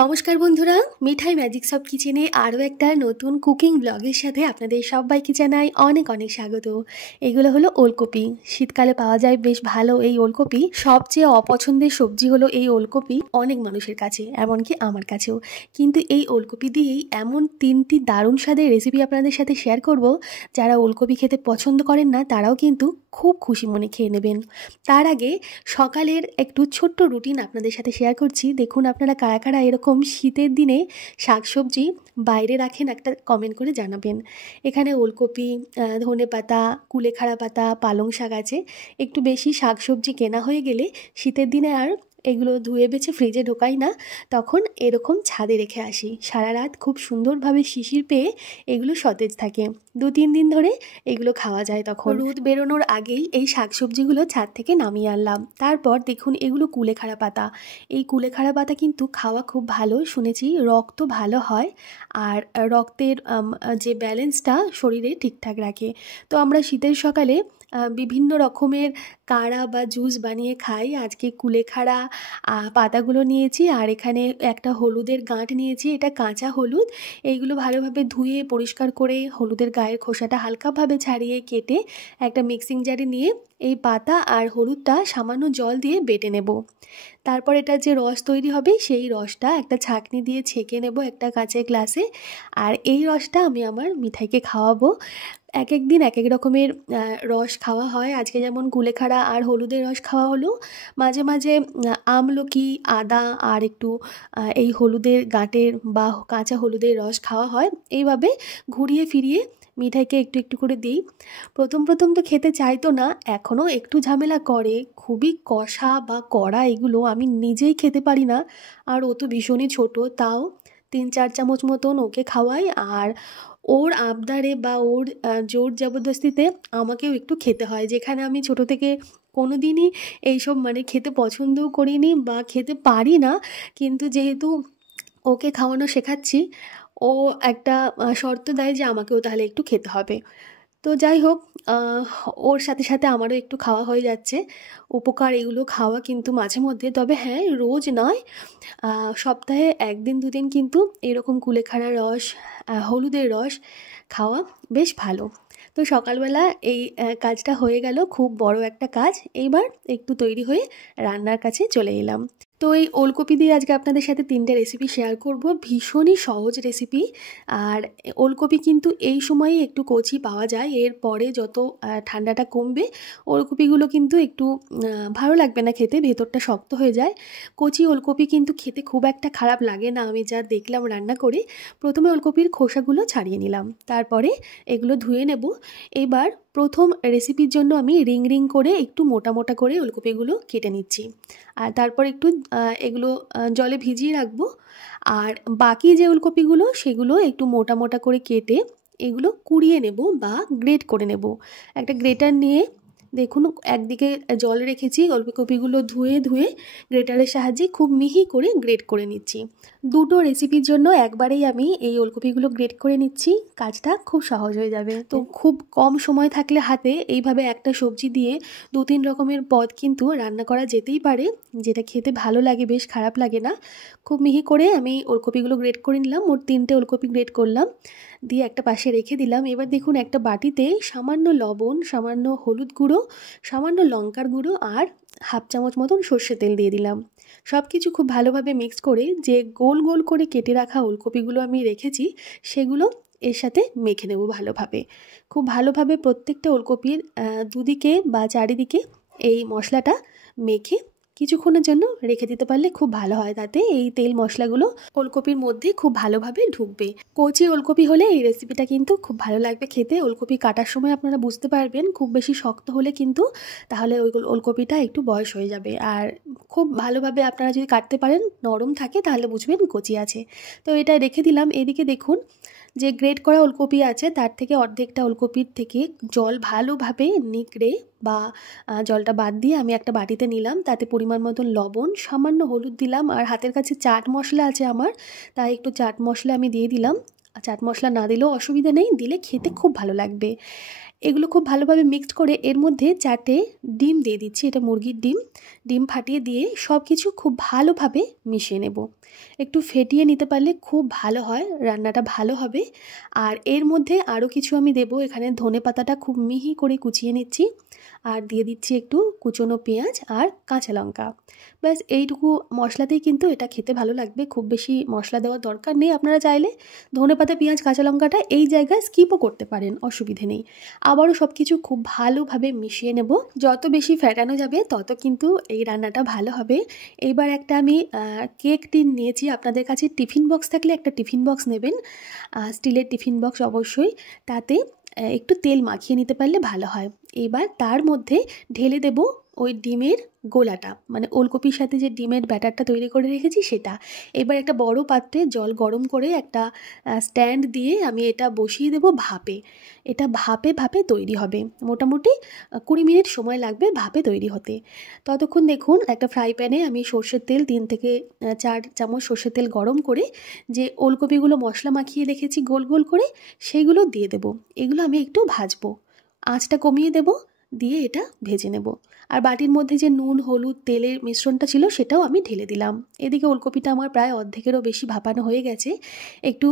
নমস্কার বন্ধুরা, মিঠাই ম্যাজিক সব কিচেনে আরও একটা নতুন কুকিং ব্লগের সাথে আপনাদের সবাইকে জানাই অনেক অনেক স্বাগত। এগুলো হলো ওলকপি। শীতকালে পাওয়া যায় বেশ ভালো এই ওলকপি। সবচেয়ে অপছন্দের সবজি হলো এই ওলকপি অনেক মানুষের কাছে, এমনকি আমার কাছেও। কিন্তু এই ওলকপি দিয়েই এমন 3টি দারুণ স্বাদের রেসিপি আপনাদের সাথে শেয়ার করব, যারা ওলকপি খেতে পছন্দ করেন না তারাও কিন্তু খুব খুশি মনে খেয়ে নেবেন। তার আগে সকালের একটু ছোট্ট রুটিন আপনাদের সাথে শেয়ার করছি। দেখুন আপনারা কারা কারা এরকম শীতের দিনে শাকসবজি বাইরে রাখেন, একটা কমেন্ট করে জানাবেন। এখানে ওলকপি, ধনেপাতা, কুলেখাড়া পাতা, পালং শাক আছে। একটু বেশি শাকসবজি কেনা হয়ে গেলে শীতের দিনে আর এগুলো ধুয়ে বেছে ফ্রিজে ঢোকাই না, তখন এরকম ছাদে রেখে আসি। সারা রাত খুব সুন্দরভাবে শিশির পেয়ে এগুলো সতেজ থাকে। 2-3 দিন ধরে এগুলো খাওয়া যায়। তখন রোদ বেরোনোর আগেই এই শাকসবজিগুলো ছাদ থেকে নামিয়ে আনলাম। তারপর দেখুন এগুলো কুলেখাড়া পাতা। এই কুলেখাড়া পাতা কিন্তু খাওয়া খুব ভালো, শুনেছি রক্ত ভালো হয় আর রক্তের যে ব্যালেন্সটা শরীরে ঠিকঠাক রাখে। তো আমরা শীতের সকালে বিভিন্ন রকমের কাড়া বা জুস বানিয়ে খাই। আজকে কুলেখাড়া পাতাগুলো নিয়েছি আর এখানে একটা হলুদের গাঁট নিয়েছি, এটা কাঁচা হলুদ। এইগুলো ভালোভাবে ধুয়ে পরিষ্কার করে হলুদের গায়ের খোসাটা হালকাভাবে ছাড়িয়ে কেটে একটা মিক্সিং জারে নিয়ে এই পাতা আর হলুদটা সামান্য জল দিয়ে বেটে নেব। তারপর এটা যে রস তৈরি হবে সেই রসটা একটা ছাঁকনি দিয়ে ছেঁকে নেব একটা কাঁচের গ্লাসে। আর এই রসটা আমি আমার মিঠাইকে খাওয়াবো। এক এক দিন এক এক রকমের রস খাওয়া হয়। আজকে যেমন কুলেখাড়া আর হলুদের রস খাওয়া হলো, মাঝে মাঝে আমলকি, আদা আর একটু এই হলুদের গাঁটের বা কাঁচা হলুদের রস খাওয়া হয়। এইভাবে ঘুরিয়ে ফিরিয়ে মিঠাইকে একটু একটু করে দিই। প্রথম তো খেতে চাইতো না, এখনও একটু ঝামেলা করে। খুবই কষা বা কড়া এগুলো আমি নিজেই খেতে পারি না, আর ও তো ভীষণই ছোট। তাও 3-4 চামচ মতন ওকে খাওয়াই, আর ওর আবদারে বা ওর জোর জবরদস্তিতে আমাকেও একটু খেতে হয়। যেখানে আমি ছোট থেকে কোনো দিনই এইসব খেতে পছন্দও করিনি বা খেতে পারি না, কিন্তু যেহেতু ওকে খাওয়ানো শেখাচ্ছি, ও একটা শর্ত দেয় যে আমাকেও তাহলে একটু খেতে হবে। তো যাই হোক, ওর সাথে সাথে আমারও একটু খাওয়া হয়ে যাচ্ছে। উপকার এগুলো খাওয়া কিন্তু মাঝে মধ্যে, তবে হ্যাঁ রোজ নয়। সপ্তাহে 1-2 দিন কিন্তু এরকম কুলেখাড়ার রস, হলুদের রস খাওয়া বেশ ভালো। তো সকালবেলা এই কাজটা হয়ে গেল, খুব বড় একটা কাজ। এইবার একটু তৈরি হয়ে রান্নার কাছে চলে এলাম। তো এই ওলকপি দিয়ে আজকে আপনাদের সাথে 3টে রেসিপি শেয়ার করব, ভীষণই সহজ রেসিপি। আর ওলকপি কিন্তু এই সময়ে একটু কচি পাওয়া যায়, এরপরে যত ঠান্ডাটা কমবে ওলকপিগুলো কিন্তু একটু ভালো লাগবে না খেতে, ভেতরটা শক্ত হয়ে যায়। কচি ওলকপি কিন্তু খেতে খুব একটা খারাপ লাগে না, আমি যা দেখলাম রান্না করে। প্রথমে ওলকপির খোসাগুলো ছাড়িয়ে নিলাম, তারপরে এগুলো ধুয়ে নেব। এবার প্রথম রেসিপির জন্য আমি রিং রিং করে একটু মোটা মোটা করে ওলকপিগুলো কেটে নিচ্ছি, আর তারপর একটু এগুলো জলে ভিজিয়ে রাখবো। আর বাকি যে ওলকপিগুলো সেগুলো একটু মোটা মোটা করে কেটে এগুলো কুড়িয়ে নেব বা গ্রেট করে নেব। একটা গ্রেটার নিয়ে দেখুন একদিকে জল রেখেছি, ওলকপিগুলো ধুয়ে গ্রেটারের সাহায্যে খুব মিহি করে গ্রেট করে নিচ্ছি। দুটো রেসিপির জন্য একবারেই আমি এই ওলকপিগুলো গ্রেট করে নিচ্ছি, কাজটা খুব সহজ হয়ে যাবে। তো খুব কম সময় থাকলে হাতে এইভাবে একটা সবজি দিয়ে 2-3 রকমের পদ কিন্তু রান্না করা যেতেই পারে, যেটা খেতে ভালো লাগে, বেশ খারাপ লাগে না। খুব মিহি করে আমি ওলকপিগুলো গ্রেট করে নিলাম, মোট 3টে ওলকপি গ্রেট করলাম, দিয়ে একটা পাশে রেখে দিলাম। এবার দেখুন একটা বাটিতে সামান্য লবণ, সামান্য হলুদ গুঁড়ো, সামান্য লঙ্কার গুঁড়ো আর 1/2 চামচ মতন সর্ষে তেল দিয়ে দিলাম। সব কিছু খুব ভালোভাবে মিক্স করে যে গোল গোল করে কেটে রাখা ওলকপিগুলো আমি রেখেছি সেগুলো এর সাথে মেখে নেব ভালোভাবে। খুব ভালোভাবে প্রত্যেকটা ওলকপির দুদিকে বা চারিদিকে এই মশলাটা মেখে কিছুক্ষণের জন্য রেখে দিতে পারলে খুব ভালো হয়, তাতে এই তেল মশলাগুলো ওলকপির মধ্যে খুব ভালোভাবে ঢুকবে। কচি ওলকপি হলে এই রেসিপিটা কিন্তু খুব ভালো লাগবে খেতে। ওলকপি কাটার সময় আপনারা বুঝতে পারবেন, খুব বেশি শক্ত হলে কিন্তু তাহলে ওই ওলকপিটা একটু বয়স হয়ে যাবে, আর খুব ভালোভাবে আপনারা যদি কাটতে পারেন, নরম থাকে, তাহলে বুঝবেন কচি আছে। তো এটা রেখে দিলাম। এদিকে দেখুন যে গ্রেট করা ওলকপি আছে তার থেকে অর্ধেকটা ওলকপির থেকে জল ভালোভাবে নিগড়ে বা জলটা বাদ দিয়ে আমি একটা বাটিতে নিলাম, তাতে পরিমাণ মতন লবণ, সামান্য হলুদ দিলাম, আর হাতের কাছে চাট মশলা আছে আমার, তাই একটু চাট মশলা আমি দিয়ে দিলাম। চাট মশলা না দিলেও অসুবিধা নেই, দিলে খেতে খুব ভালো লাগবে। এগুলো খুব ভালোভাবে মিক্সড করে এর মধ্যে 4টে ডিম দিয়ে দিচ্ছি, এটা মুরগির ডিম। ডিম ফাটিয়ে দিয়ে সব কিছু খুব ভালোভাবে মিশিয়ে নেব। একটু ফেটিয়ে নিতে পারলে খুব ভালো হয়, রান্নাটা ভালো হবে। আর এর মধ্যে আরও কিছু আমি দেবো, এখানে ধনেপাতাটা খুব মিহি করে কুচিয়ে নিচ্ছি, আর দিয়ে দিচ্ছি একটু কুচনো পেঁয়াজ আর কাঁচা লঙ্কা। ব্যাস এইটুকু মশলাতেই কিন্তু এটা খেতে ভালো লাগবে, খুব বেশি মশলা দেওয়ার দরকার নেই। আপনারা চাইলে ধনেপাতা, পেঁয়াজ, কাঁচা লঙ্কাটা এই জায়গায় স্কিপও করতে পারেন, অসুবিধে নেই। আবারও সব কিছু খুব ভালোভাবে মিশিয়ে নেব। যত বেশি ফেটানো যাবে তত কিন্তু এই রান্নাটা ভালো হবে। এইবার একটা আমি কেক টিন নিয়েছি, আপনাদের কাছে টিফিন বক্স থাকলে একটা টিফিন বক্স নেবেন, স্টিলের টিফিন বক্স অবশ্যই। তাতে একটু তেল মাখিয়ে নিতে পারলে ভালো হয়। এবার তার মধ্যে ঢেলে দেব ওই ডিমের গোলাটা, মানে ওলকপির সাথে যে ডিমের ব্যাটারটা তৈরি করে রেখেছি সেটা। এবার একটা বড় পাত্রে জল গরম করে একটা স্ট্যান্ড দিয়ে আমি এটা বসিয়ে দেব ভাপে। এটা ভাপে ভাপে তৈরি হবে, মোটামুটি 20 মিনিট সময় লাগবে ভাপে তৈরি হতে। ততক্ষণ দেখুন একটা ফ্রাই প্যানে আমি সর্ষের তেল 3 থেকে 4 চামচ সর্ষের তেল গরম করে যে ওলকপিগুলো মশলা মাখিয়ে রেখেছি গোল গোল করে, সেইগুলো দিয়ে দেব। এগুলো আমি একটু ভাজবো, আঁচটা কমিয়ে দেব, দিয়ে এটা ভেজে নেব। আর বাটির মধ্যে যে নুন, হলুদ, তেলের মিশ্রণটা ছিল সেটাও আমি ঢেলে দিলাম। এদিকে ওলকপিটা আমার প্রায় অর্ধেকেরও বেশি ভাপানো হয়ে গেছে। একটু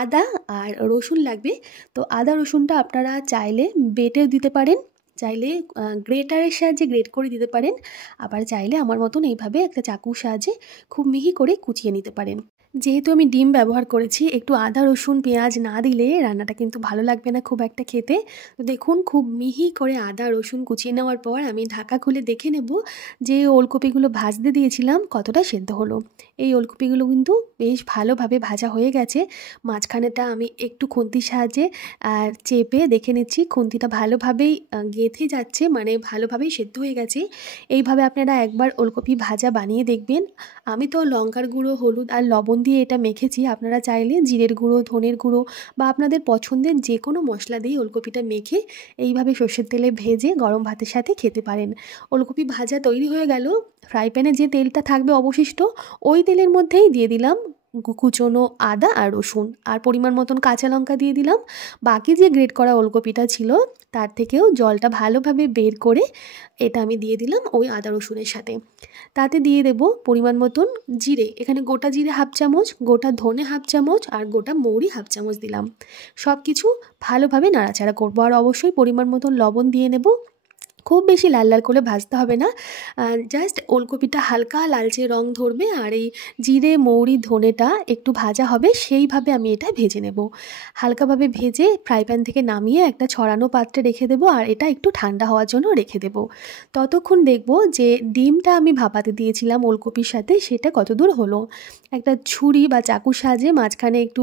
আদা আর রসুন লাগবে, তো আদা রসুনটা আপনারা চাইলে বেটেও দিতে পারেন, চাইলে গ্রেটারের সাহায্যে গ্রেট করে দিতে পারেন, আবার চাইলে আমার মতন এইভাবে একটা চাকুর সাহায্যে খুব মিহি করে কুচিয়ে নিতে পারেন। যেহেতু আমি ডিম ব্যবহার করেছি, একটু আদা রসুন পেঁয়াজ না দিলে রান্নাটা কিন্তু ভালো লাগবে না খুব একটা খেতে। তো দেখুন খুব মিহি করে আদা রসুন কুচিয়ে নেওয়ার পর আমি ঢাকা খুলে দেখে নেব যে ওলকপিগুলো ভাজতে দিয়েছিলাম কতটা সেদ্ধ হলো। এই ওলকপিগুলো কিন্তু বেশ ভালোভাবে ভাজা হয়ে গেছে। মাঝখানেটা আমি একটু খুন্তির সাহায্যে চেপে দেখে নিচ্ছি খুন্তিটা ভালোভাবেই গেঁথে যাচ্ছে, মানে ভালোভাবেই সেদ্ধ হয়ে গেছে। এইভাবে আপনারা একবার ওলকপি ভাজা বানিয়ে দেখবেন। আমি তো লঙ্কার গুঁড়ো, হলুদ আর লবণ দিয়ে এটা মেখেছি, আপনারা চাইলে জিরের গুঁড়ো, ধনের গুঁড়ো বা আপনাদের পছন্দের যে কোনো মশলা দিয়ে ওলকপিটা মেখে এইভাবে সর্ষের তেলে ভেজে গরম ভাতের সাথে খেতে পারেন। ওলকপি ভাজা তৈরি হয়ে গেল। ফ্রাই প্যানে যে তেলটা থাকবে অবশিষ্ট, ওই তেলের মধ্যেই দিয়ে দিলাম কুচনো আদা আর রসুন, আর পরিমাণ মতন কাঁচা লঙ্কা দিয়ে দিলাম। বাকি যে গ্রেট করা ওলকপিটা ছিল তার থেকেও জলটা ভালোভাবে বের করে এটা আমি দিয়ে দিলাম ওই আদা রসুনের সাথে। তাতে দিয়ে দেব পরিমাণ মতন জিরে, এখানে গোটা জিরে হাফ চামচ, গোটা ধনে হাফ চামচ আর গোটা মৌরি হাফ চামচ দিলাম। সব কিছু ভালোভাবে নাড়াচাড়া করবো, আর অবশ্যই পরিমাণ মতন লবণ দিয়ে নেব। খুব বেশি লাল লাল করে ভাজতে হবে না, জাস্ট ওলকপিটা হালকা লালচে রং ধরবে আর এই জিরে মৌরি ধনেটা একটু ভাজা হবে, সেইভাবে আমি এটা ভেজে নেব। হালকাভাবে ভেজে ফ্রাই প্যান থেকে নামিয়ে একটা ছড়ানো পাত্রে রেখে দেবো, আর এটা একটু ঠান্ডা হওয়ার জন্য রেখে দেবো। ততক্ষণ দেখব যে ডিমটা আমি ভাপাতে দিয়েছিলাম ওলকপির সাথে সেটা কতদূর হলো। একটা ছুরি বা চাকুর সাহায্যে মাঝখানে একটু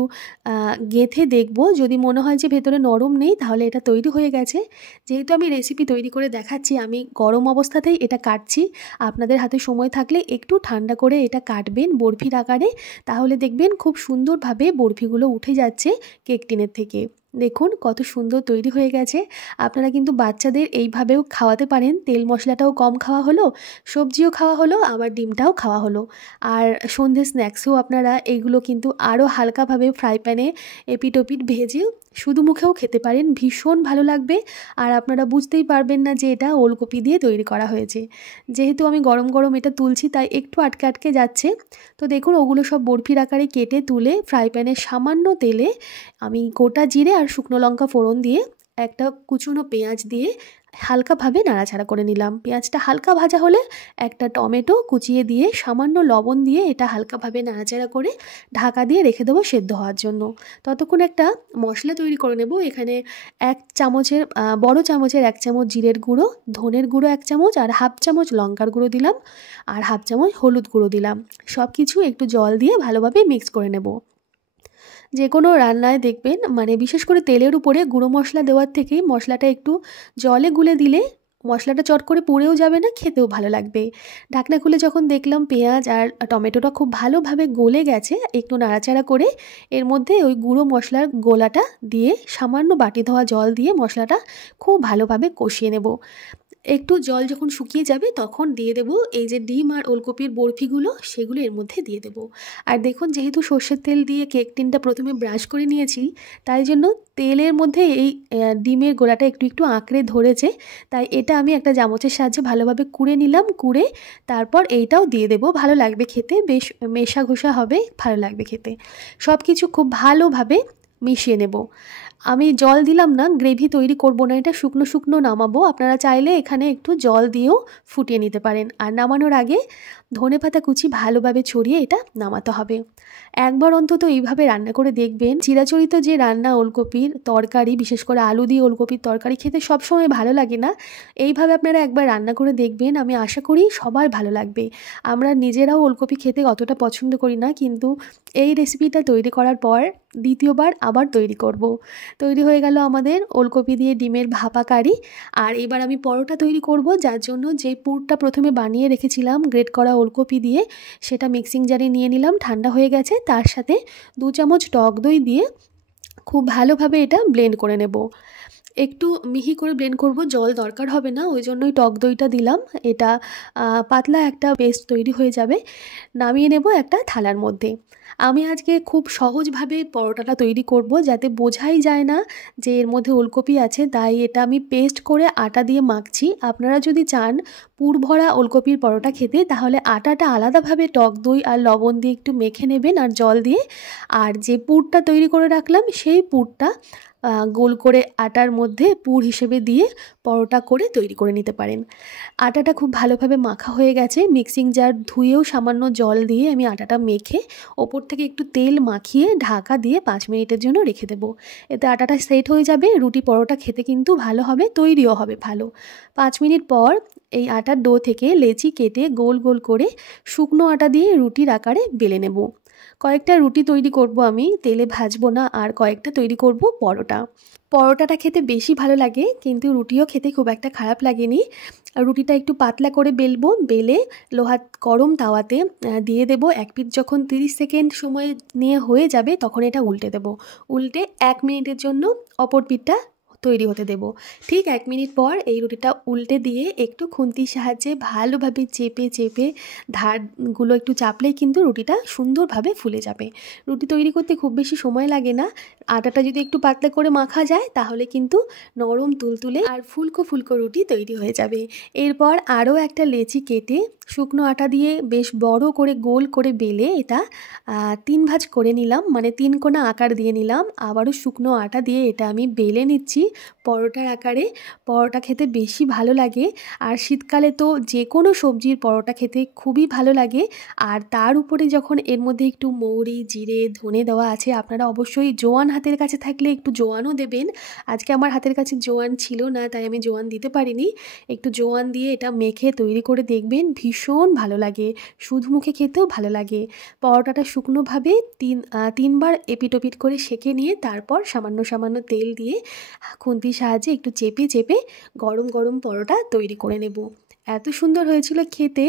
গেঁথে দেখব, যদি মনে হয় যে ভেতরে নরম নেই তাহলে এটা তৈরি হয়ে গেছে। যেহেতু আমি রেসিপি তৈরি করে দেখাচ্ছি, আমি গরম অবস্থাতেই এটা কাটছি। আপনাদের হাতে সময় থাকলে একটু ঠান্ডা করে এটা কাটবেন বরফির আকারে, তাহলে দেখবেন খুব সুন্দরভাবে বরফিগুলো উঠে যাচ্ছে কেক টিনের থেকে। দেখুন কত সুন্দর তৈরি হয়ে গেছে। আপনারা কিন্তু বাচ্চাদের এইভাবেও খাওয়াতে পারেন, তেল মশলাটাও কম খাওয়া হলো, সবজিও খাওয়া হলো, আবার ডিমটাও খাওয়া হলো। আর সন্ধ্যে স্ন্যাক্সেও আপনারা এইগুলো কিন্তু আরও হালকাভাবে ফ্রাই প্যানে এপিট ওপিট ভেজে শুধু মুখেও খেতে পারেন, ভীষণ ভালো লাগবে। আর আপনারা বুঝতেই পারবেন না যে এটা ওলকপি দিয়ে তৈরি করা হয়েছে। যেহেতু আমি গরম গরম এটা তুলছি তাই একটু আটকে আটকে যাচ্ছে। তো দেখুন ওগুলো সব বরফির আকারে কেটে তুলে ফ্রাই প্যানে সামান্য তেলে আমি গোটা জিরে আর শুকনো লঙ্কা ফোড়ন দিয়ে একটা কুচনো পেঁয়াজ দিয়ে হালকাভাবে নাড়াচাড়া করে নিলাম। পেঁয়াজটা হালকা ভাজা হলে একটা টমেটো কুচিয়ে দিয়ে সামান্য লবণ দিয়ে এটা হালকাভাবে নাড়াচাড়া করে ঢাকা দিয়ে রেখে দেবো সেদ্ধ হওয়ার জন্য। ততক্ষণ একটা মশলা তৈরি করে নেব। এখানে বড় চামচের 1 চামচ জিরের গুঁড়ো, ধনের গুঁড়ো 1 চামচ আর হাফ চামচ লঙ্কার গুঁড়ো দিলাম, আর হাফ চামচ হলুদ গুঁড়ো দিলাম। সব কিছু একটু জল দিয়ে ভালোভাবে মিক্স করে নেব। যে কোনো রান্নায় দেখবেন, মানে বিশেষ করে তেলের উপরে গুঁড়ো মশলা দেওয়ার থেকে মশলাটা একটু জলে গুলে দিলে মশলাটা চট করে পুড়েও যাবে না, খেতেও ভালো লাগবে। ঢাকনা খুলে যখন দেখলাম পেঁয়াজ আর টমেটোটা খুব ভালোভাবে গলে গেছে, একটু নাড়াচাড়া করে এর মধ্যে ওই গুঁড়ো মশলার গোলাটা দিয়ে সামান্য বাটি ধোয়া জল দিয়ে মশলাটা খুব ভালোভাবে কষিয়ে নেব। একটু জল যখন শুকিয়ে যাবে তখন দিয়ে দেব এই যে ডিম আর ওলকপির বরফিগুলো, সেগুলো এর মধ্যে দিয়ে দেব। আর দেখুন, যেহেতু সর্ষের তেল দিয়ে কেক টিনটা প্রথমে ব্রাশ করে নিয়েছি, তাই জন্য তেলের মধ্যে এই ডিমের গোলাটা একটু একটু আঁকড়ে ধরেছে। তাই এটা আমি একটা চামচের সাহায্যে ভালোভাবে কুড়ে নিলাম। কুড়ে তারপর এইটাও দিয়ে দেব। ভালো লাগবে খেতে, বেশ মেশা ঘষা হবে, ভালো লাগবে খেতে। সব কিছু খুব ভালোভাবে মিশিয়ে নেব। আমি জল দিলাম না, গ্রেভি তৈরি করব না, এটা শুকনো শুকনো নামাবো। আপনারা চাইলে এখানে একটু জল দিয়েও ফুটিয়ে নিতে পারেন। আর নামানোর আগে ধনেপাতা কুচি ভালোভাবে ছড়িয়ে এটা নামাতে হবে। একবার অন্তত এইভাবে রান্না করে দেখবেন। চিরাচরিত যে রান্না ওলকপির তরকারি, বিশেষ করে আলু দিয়ে ওলকপির তরকারি খেতে সবসময় ভালো লাগে না। এইভাবে আপনারা একবার রান্না করে দেখবেন, আমি আশা করি সবার ভালো লাগবে। আমরা নিজেরাও ওলকপি খেতে অতটা পছন্দ করি না, কিন্তু এই রেসিপিটা তৈরি করার পর দ্বিতীয়বার আবার তৈরি করব। তৈরি হয়ে গেল আমাদের ওলকপি দিয়ে ডিমের ভাপা কারি। আর এবার আমি পরোটা তৈরি করব, যার জন্য যে পুরটা প্রথমে বানিয়ে রেখেছিলাম গ্রেট করা ওলকপি দিয়ে, সেটা মিক্সিং জারে নিয়ে নিলাম। ঠান্ডা হয়ে গেছে। তার সাথে 2 চামচ টক দই দিয়ে খুব ভালোভাবে এটা ব্লেন্ড করে নেব। একটু মিহি করে ব্লেন্ড করব, জল দরকার হবে না, ওই জন্যই টক দইটা দিলাম। এটা পাতলা একটা পেস্ট তৈরি হয়ে যাবে। নামিয়ে নেব একটা থালার মধ্যে। আমি আজকে খুব সহজভাবে পরোটাটা তৈরি করব, যাতে বোঝাই যায় না যে এর মধ্যে ওলকপি আছে। তাই এটা আমি পেস্ট করে আটা দিয়ে মাখছি। আপনারা যদি চান পুর ভরা ওলকপির পরোটা খেতে, তাহলে আটাটা আলাদাভাবে টক দই আর লবণ দিয়ে একটু মেখে নেবেন আর জল দিয়ে। আর যে পুরটা তৈরি করে রাখলাম, সেই পুরটা গোল করে আটার মধ্যে পুর হিসেবে দিয়ে পরোটা করে তৈরি করে নিতে পারেন। আটাটা খুব ভালোভাবে মাখা হয়ে গেছে। মিক্সিং জার ধুয়েও সামান্য জল দিয়ে আমি আটাটা মেখে ওপর থেকে একটু তেল মাখিয়ে ঢাকা দিয়ে 5 মিনিটের জন্য রেখে দেবো। এতে আটাটা সেট হয়ে যাবে। রুটি পরোটা খেতে কিন্তু ভালো হবে, তৈরিও হবে ভালো। 5 মিনিট পর এই আটার ডো থেকে লেচি কেটে গোল গোল করে শুকনো আটা দিয়ে রুটির আকারে বেলে নেব। কয়েকটা রুটি তৈরি করব আমি, তেলে ভাজবো না। আর কয়েকটা তৈরি করব পরোটা। পরোটাটা খেতে বেশি ভালো লাগে, কিন্তু রুটিও খেতে খুব একটা খারাপ লাগেনি। রুটিটা একটু পাতলা করে বেলবো। বেলে লোহার গরম তাওয়াতে দিয়ে দেব। এক পিঠ যখন 30 সেকেন্ড সময় নিয়ে হয়ে যাবে, তখন এটা উল্টে দেব। উল্টে 1 মিনিটের জন্য অপর পিঠটা তৈরি হতে দেব। ঠিক 1 মিনিট পর এই রুটিটা উল্টে দিয়ে একটু খুন্তির সাহায্যে ভালোভাবে চেপে চেপে ধারগুলো একটু চাপলেই কিন্তু রুটিটা সুন্দরভাবে ফুলে যাবে। রুটি তৈরি করতে খুব বেশি সময় লাগে না। আটাটা যদি একটু পাতলা করে মাখা যায়, তাহলে কিন্তু নরম তুলতুলে আর ফুলকো ফুলকো রুটি তৈরি হয়ে যাবে। এরপর আরও একটা লেচি কেটে শুকনো আটা দিয়ে বেশ বড় করে গোল করে বেলে এটা 3 ভাঁজ করে নিলাম, মানে 3 কোণা আকার দিয়ে নিলাম। আবারও শুকনো আটা দিয়ে এটা আমি বেলে নিচ্ছি পরোটার আকারে। পরোটা খেতে বেশি ভালো লাগে। আর শীতকালে তো যে কোনো সবজির পরোটা খেতে খুবই ভালো লাগে। আর তার উপরে যখন এর মধ্যে একটু মৌরি, জিরে, ধনে দেওয়া আছে, আপনারা অবশ্যই জোয়ান হাতের কাছে থাকলে একটু জোয়ানও দেবেন। আজকে আমার হাতের কাছে জোয়ান ছিল না, তাই আমি জোয়ান দিতে পারিনি। একটু জোয়ান দিয়ে এটা মেখে তৈরি করে দেখবেন, ভীষণ ভালো লাগে। শুধু মুখে খেতেও ভালো লাগে। পরোটাটা শুকনোভাবে 3বার এপিটোপিট করে সেঁকে নিয়ে তারপর সামান্য সামান্য তেল দিয়ে খুন্তির সাহায্যে একটু চেপে চেপে গরম গরম পরোটা তৈরি করে নেব। এত সুন্দর হয়েছিল খেতে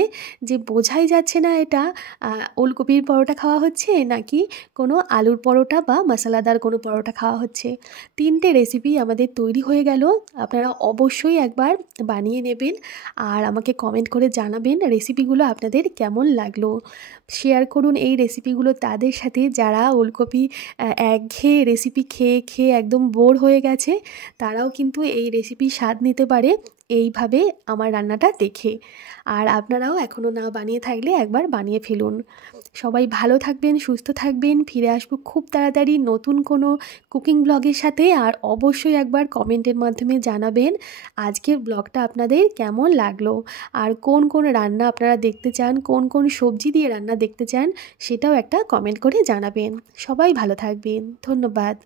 যে বোঝাই যাচ্ছে না এটা ওলকপির পরোটা খাওয়া হচ্ছে নাকি কোনো আলুর পরোটা বা মশলাদার কোনো পরোটা খাওয়া হচ্ছে। 3টে রেসিপি আমাদের তৈরি হয়ে গেল। আপনারা অবশ্যই একবার বানিয়ে নেবেন আর আমাকে কমেন্ট করে জানাবেন রেসিপিগুলো আপনাদের কেমন লাগলো। শেয়ার করুন এই রেসিপিগুলো তাদের সাথে যারা ওলকপি একঘেয়ে রেসিপি খেয়ে খেয়ে একদম বোর হয়ে গেছে। তারাও কিন্তু এই রেসিপির স্বাদ নিতে পারে এইভাবে আমার রান্নাটা দেখে। আর আপনারাও এখনও না বানিয়ে থাকলে একবার বানিয়ে ফেলুন। সবাই ভালো থাকবেন, সুস্থ থাকবেন। ফিরে আসবো খুব তাড়াতাড়ি নতুন কোনো কুকিং ব্লগের সাথে। আর অবশ্যই একবার কমেন্টের মাধ্যমে জানাবেন আজকের ব্লগটা আপনাদের কেমন লাগলো, আর কোন কোন রান্না আপনারা দেখতে চান, কোন কোন সবজি দিয়ে রান্না দেখতে চান, সেটাও একটা কমেন্ট করে জানাবেন। সবাই ভালো থাকবেন। ধন্যবাদ।